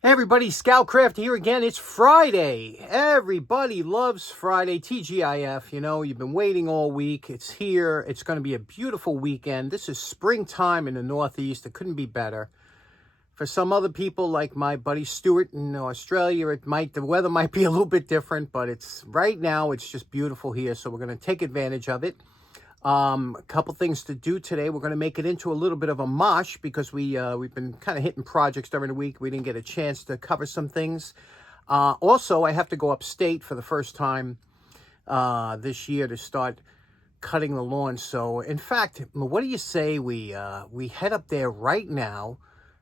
Hey everybody, Scoutcraft here again. It's Friday. Everybody loves Friday. TGIF, you've been waiting all week. It's here. It's going to be a beautiful weekend. This is springtime in the Northeast. It couldn't be better. For some other people, like my buddy Stuart in Australia, the weather might be a little bit different, but right now it's just beautiful here. So we're going to take advantage of it. A couple things to do today. We're going to make it into a little bit of a mosh because we've been kind of hitting projects during the week. We didn't get a chance to cover some things. Also, I have to go upstate for the first time this year to start cutting the lawn. So, in fact, what do you say we head up there right now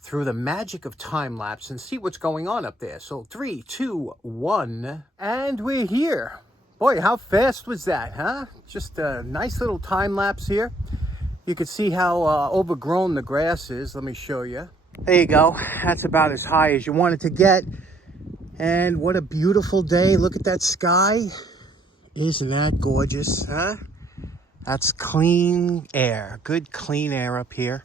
through the magic of time lapse and see what's going on up there? So, 3, 2, 1, and we're here. Boy, how fast was that, huh? Just a nice little time lapse here. You can see how overgrown the grass is. Let me show you. There you go. That's about as high as you want it to get. And what a beautiful day. Look at that sky. Isn't that gorgeous, huh? That's clean air. Good clean air up here.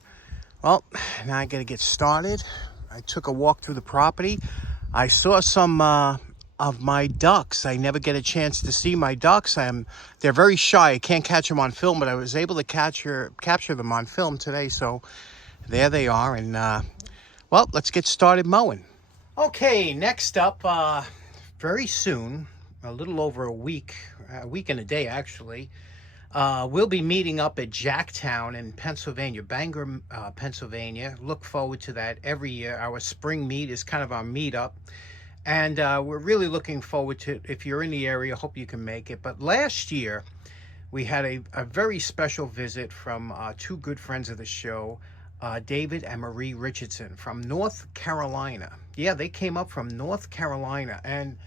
Well, now I got to get started. I took a walk through the property. I saw some of my ducks. I never get a chance to see my ducks. They're very shy. I can't catch them on film, but I was able to capture them on film today. So there they are. And well, let's get started mowing. Okay, next up, very soon, a little over a week and a day actually, we'll be meeting up at Jacktown in Pennsylvania, Bangor, Pennsylvania. Look forward to that every year. Our spring meet is kind of our meetup. And we're really looking forward to it. If you're in the area, hope you can make it. But last year, we had a very special visit from two good friends of the show, David and Marie Richardson from North Carolina. Yeah, they came up from North Carolina. And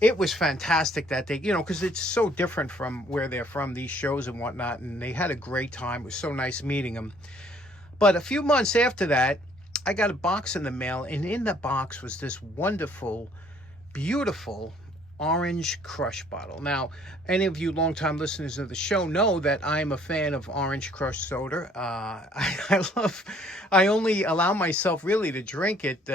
it was fantastic that they, because it's so different from where they're from, these shows and whatnot. And they had a great time. It was so nice meeting them. But a few months after that, I got a box in the mail. And in the box was this wonderful, beautiful orange crush bottle. Now, any of you longtime listeners of the show know that I'm a fan of orange crush soda. I only allow myself really to drink it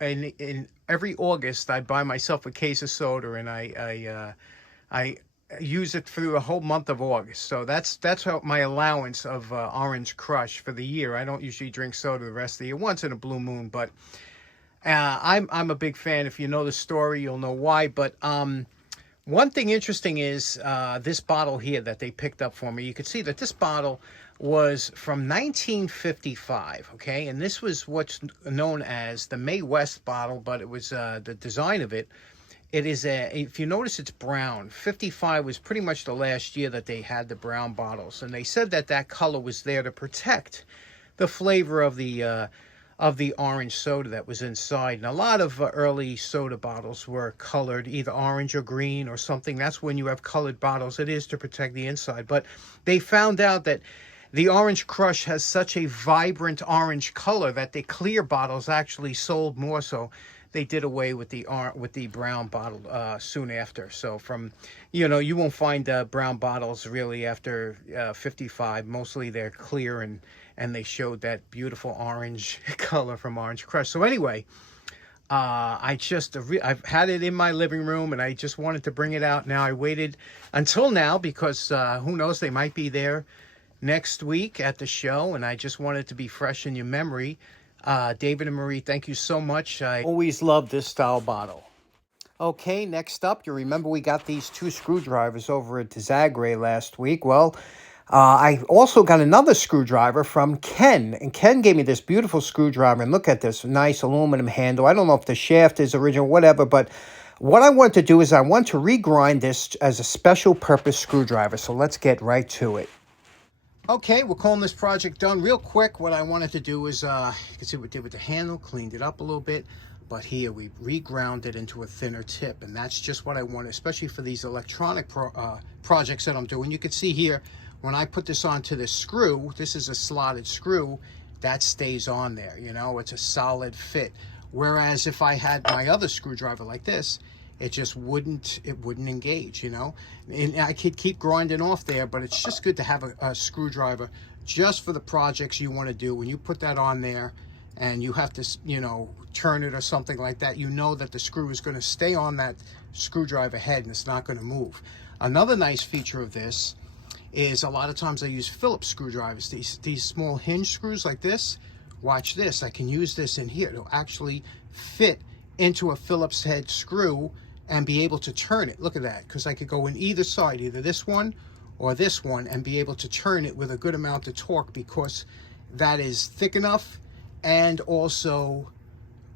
in every August. I buy myself a case of soda and I use it through a whole month of August. So that's my allowance of orange crush for the year. I don't usually drink soda the rest of the year, once in a blue moon, but I'm a big fan. If you know the story, you'll know why. But one thing interesting is this bottle here that they picked up for me. You can see that this bottle was from 1955, okay? And this was what's known as the Mae West bottle, but it was the design of it. It is if you notice, it's brown. 55 was pretty much the last year that they had the brown bottles. And they said that color was there to protect the flavor of the orange soda that was inside. And a lot of early soda bottles were colored either orange or green or something. That's when you have colored bottles. It is to protect the inside. But they found out that the Orange Crush has such a vibrant orange color that the clear bottles actually sold more. So they did away with the brown bottle soon after. So from, you won't find brown bottles really after 55. Mostly they're clear and they showed that beautiful orange color from Orange Crush. So anyway, I've had it in my living room and I just wanted to bring it out. Now I waited until now because who knows, they might be there next week at the show, and I just wanted to be fresh in your memory. David and Marie, thank you so much. I always loved this style bottle. Okay, next up, you remember we got these two screwdrivers over at Zagre last week. Well, I also got another screwdriver from Ken, and Ken gave me this beautiful screwdriver, and look at this nice aluminum handle. I don't know if the shaft is original, whatever, but what I want to do is I want to regrind this as a special purpose screwdriver, so let's get right to it. Okay, we're calling this project done. Real quick, what I wanted to do is, you can see what we did with the handle, cleaned it up a little bit, but here we reground it into a thinner tip, and that's just what I want, especially for these electronic projects that I'm doing. You can see here, when I put this onto the screw, this is a slotted screw, that stays on there, it's a solid fit. Whereas if I had my other screwdriver like this, it just wouldn't engage, and I could keep grinding off there, but it's just good to have a screwdriver just for the projects you want to do. When you put that on there and you have to, you know, turn it or something like that, you know that the screw is going to stay on that screwdriver head and it's not going to move. Another nice feature of this is a lot of times I use Phillips screwdrivers, these small hinge screws like this. Watch this, I can use this in here. It'll actually fit into a Phillips head screw and be able to turn it. Look at that, because I could go in either side, either this one or this one, and be able to turn it with a good amount of torque, because that is thick enough and also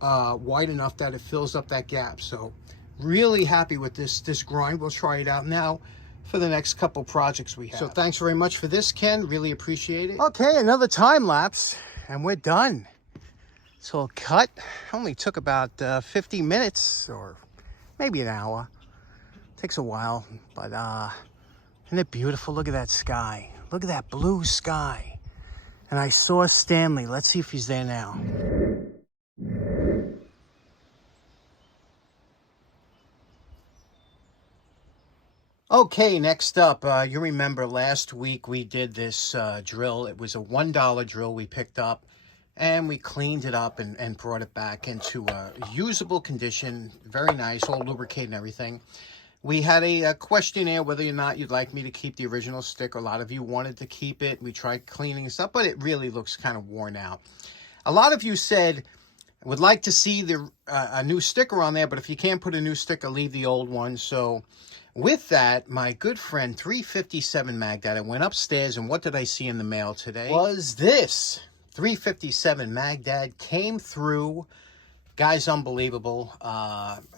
wide enough that it fills up that gap. So really happy with this grind. We'll try it out now for the next couple projects we have. So thanks very much for this, Ken. Really appreciate it. Okay, another time lapse and we're done. It's all cut. Only took about 50 minutes or maybe an hour. Takes a while, but isn't it beautiful? Look at that sky. Look at that blue sky. And I saw Stanley. Let's see if he's there now. Okay, next up, you remember last week we did this drill. It was a $1 drill we picked up, and we cleaned it up and brought it back into a usable condition. Very nice, all lubricated and everything. We had a questionnaire whether or not you'd like me to keep the original sticker. A lot of you wanted to keep it. We tried cleaning stuff, but it really looks kind of worn out. A lot of you said would like to see the a new sticker on there, but if you can't put a new sticker, leave the old one. So with that, my good friend 357 Magdad, I went upstairs, and what did I see in the mail today? Was this 357 Magdad came through. Guy's unbelievable.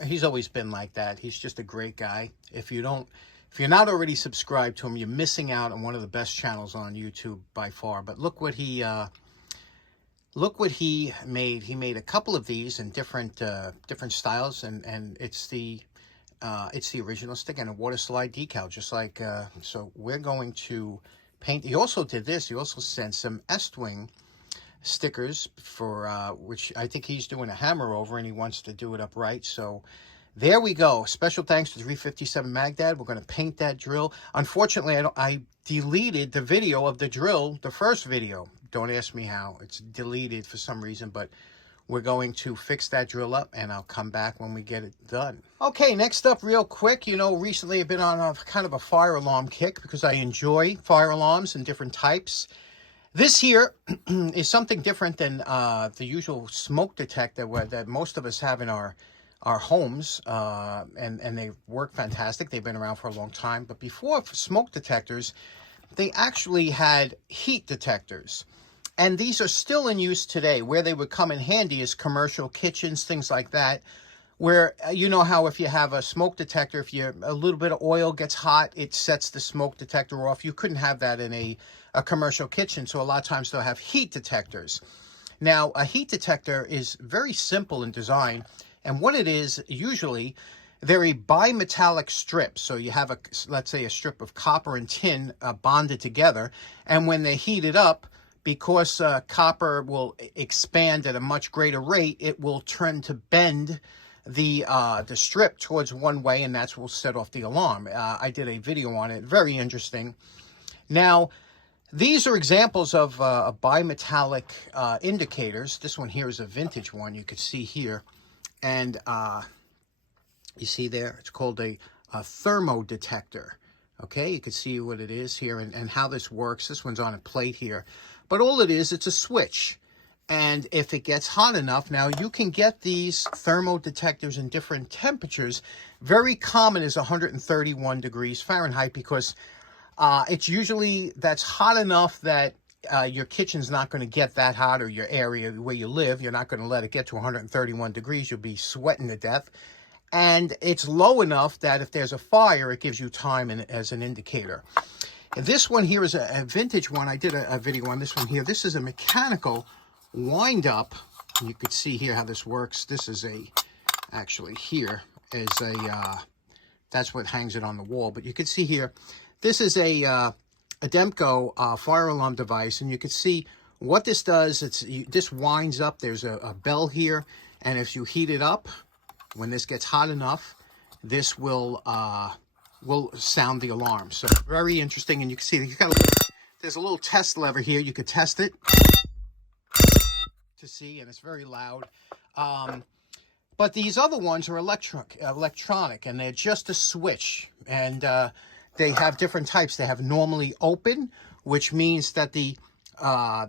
He's always been like that. He's just a great guy. If you're not already subscribed to him, you're missing out on one of the best channels on YouTube by far. But look what he made. He made a couple of these in different styles, and it's the original stick and a water slide decal, just like so we're going to paint. He also did this. He also sent some Estwing stickers for which I think he's doing a hammer over, and he wants to do it upright. So there we go. Special thanks to 357 Magdad. We're going to paint that drill. Unfortunately, I deleted the video of the drill, the first video. Don't ask me how. It's deleted for some reason, but we're going to fix that drill up, and I'll come back when we get it done. Okay, next up real quick, you know, recently I've been on a kind of a fire alarm kick because I enjoy fire alarms and different types. This here is something different than the usual smoke detector that most of us have in our homes, and they work fantastic. They've been around for a long time. But before smoke detectors, they actually had heat detectors. And these are still in use today. Where they would come in handy is commercial kitchens, things like that, where you know how if you have a smoke detector, if a little bit of oil gets hot, it sets the smoke detector off. You couldn't have that in a commercial kitchen, so a lot of times they'll have heat detectors. Now, a heat detector is very simple in design, and what it is, usually, they're a bimetallic strip. So you have, let's say, a strip of copper and tin bonded together, and when they heat it up, because copper will expand at a much greater rate, it will turn to bend the strip towards one way, and that's what will set off the alarm. I did a video on it, very interesting. Now, these are examples of bimetallic indicators. This one here is a vintage one, you could see here. And you see there, it's called a thermodetector. Okay, you can see what it is here and how this works. This one's on a plate here. But all it is, it's a switch. And if it gets hot enough, now you can get these thermodetectors in different temperatures. Very common is 131 degrees Fahrenheit because it's usually, that's hot enough that your kitchen's not going to get that hot, or your area where you live, you're not going to let it get to 131 degrees. You'll be sweating to death. And it's low enough that if there's a fire, it gives you time as an indicator. And this one here is a vintage one. I did a video on this one here. This is a mechanical wind up. You could see here how this works. This is actually here is that's what hangs it on the wall. But you can see here, this is a Demco fire alarm device, and you can see what this does. This winds up. There's a bell here, and if you heat it up, when this gets hot enough, this will sound the alarm. So very interesting, and you can see there's a little test lever here. You could test it. to see, and it's very loud. But these other ones are electronic, and they're just a switch. And they have different types. They have normally open, which means that the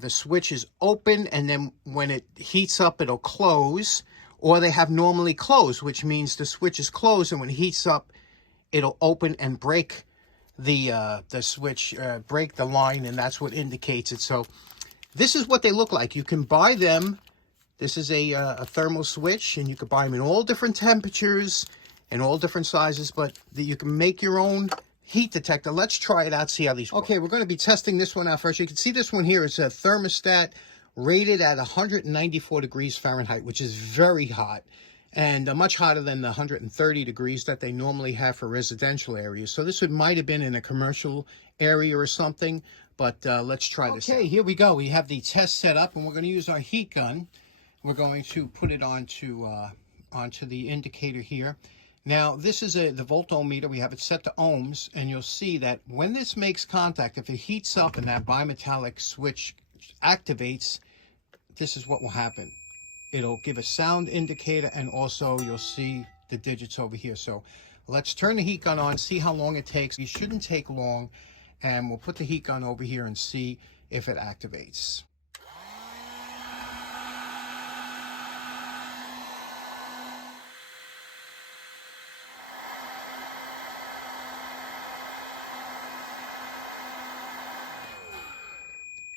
switch is open, and then when it heats up, it'll close. Or they have normally closed, which means the switch is closed, and when it heats up, it'll open and break the switch, break the line, and that's what indicates it. So this is what they look like. You can buy them. This is a thermal switch, and you can buy them in all different temperatures and all different sizes, but you can make your own heat detector. Let's try it out, see how these work. Okay, we're going to be testing this one out first. You can see this one here is a thermostat rated at 194 degrees Fahrenheit, which is very hot, and much hotter than the 130 degrees that they normally have for residential areas. So this might have been in a commercial area or something, but let's try this out. Okay, here we go. We have the test set up, and we're going to use our heat gun. We're going to put it onto the indicator here. Now, this is the voltometer. We have it set to ohms, and you'll see that when this makes contact, if it heats up and that bimetallic switch activates, this is what will happen. It'll give a sound indicator, and also you'll see the digits over here. So let's turn the heat gun on, see how long it takes. It shouldn't take long, and we'll put the heat gun over here and see if it activates.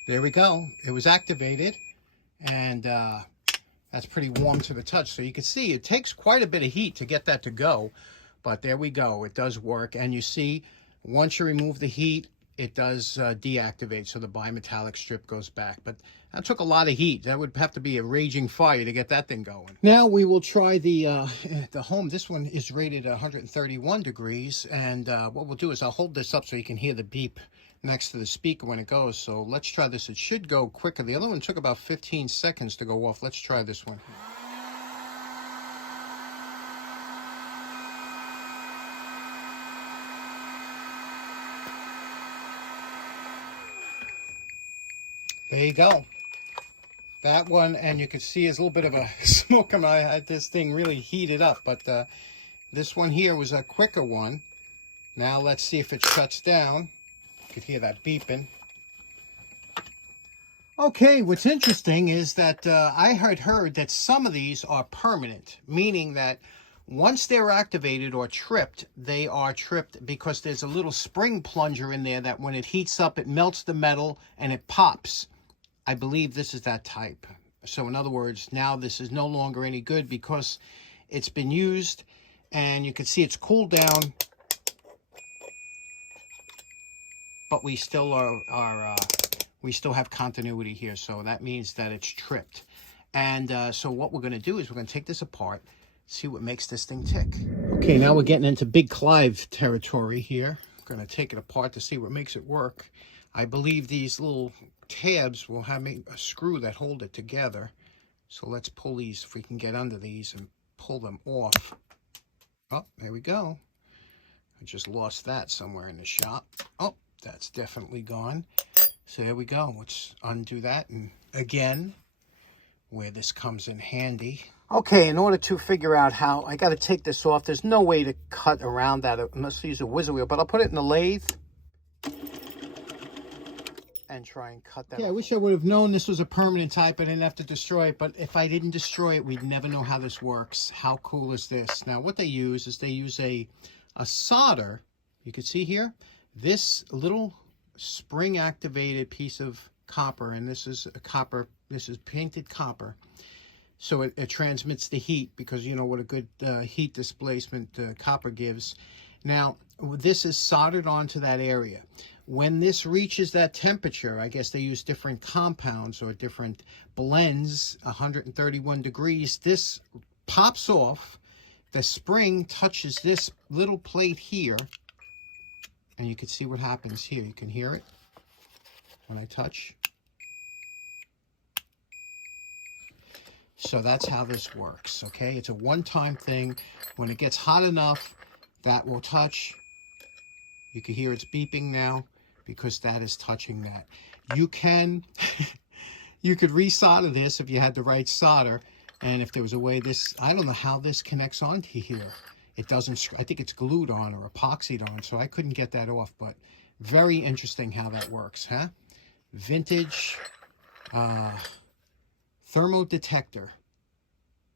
There we go. It was activated, and that's pretty warm to the touch. So you can see it takes quite a bit of heat to get that to go, but there we go. It does work, and you see once you remove the heat, it does deactivate, so the bimetallic strip goes back. But that took a lot of heat. That would have to be a raging fire to get that thing going. Now we will try the home. This one is rated 131 degrees, and what we'll do is I'll hold this up so you can hear the beep next to the speaker when it goes. So let's try this. It should go quicker. The other one took about 15 seconds to go off. Let's try this one. There you go. That one, and you can see there's a little bit of a smoke on. I had this thing really heated up, but this one here was a quicker one. Now let's see if it shuts down. You could hear that beeping. Okay, what's interesting is that I had heard that some of these are permanent, meaning that once they're activated or tripped, they are tripped because there's a little spring plunger in there that when it heats up, it melts the metal and it pops. I believe this is that type. So in other words, now this is no longer any good because it's been used, and you can see it's cooled down, but we still we still have continuity here. So that means that it's tripped. And so what we're going to do is we're going to take this apart, see what makes this thing tick. Okay, now we're getting into Big Clive territory here. We're going to take it apart to see what makes it work. I believe these little tabs will have a screw that hold it together. So let's pull these, if we can get under these, and pull them off. Oh, there we go. I just lost that somewhere in the shop. Oh, that's definitely gone. So there we go. Let's undo that. And again, where this comes in handy. Okay, in order to figure out how, I got to take this off. There's no way to cut around that unless I use a whizzer wheel, but I'll put it in the lathe and try and cut that off. I wish I would have known this was a permanent type. I didn't have to destroy it, but if I didn't destroy it, we'd never know how this works. How cool is this? Now, what they use is they use a solder. You can see here, this little spring-activated piece of copper, and this is a copper, this is painted copper. So it transmits the heat, because you know what a good heat displacement copper gives. Now, this is soldered onto that area. When this reaches that temperature, I guess they use different compounds or different blends, 131 degrees, this pops off. The spring touches this little plate here, and you can see what happens here. You can hear it when I touch. So that's how this works, okay? It's a one-time thing. When it gets hot enough, that will touch. You can hear it's beeping now because that is touching that. You can You could resolder this if you had the right solder. And if there was a way this, I don't know how this connects onto here. It doesn't, I think it's glued on or epoxied on, so I couldn't get that off. But very interesting how that works, huh? Vintage thermo detector.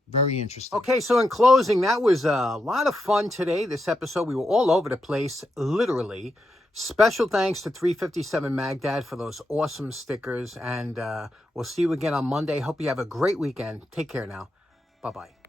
Very interesting. Okay, so in closing, that was a lot of fun today, this episode. We were all over the place, literally. Special thanks to 357 Magdad for those awesome stickers. And we'll see you again on Monday. Hope you have a great weekend. Take care now. Bye-bye.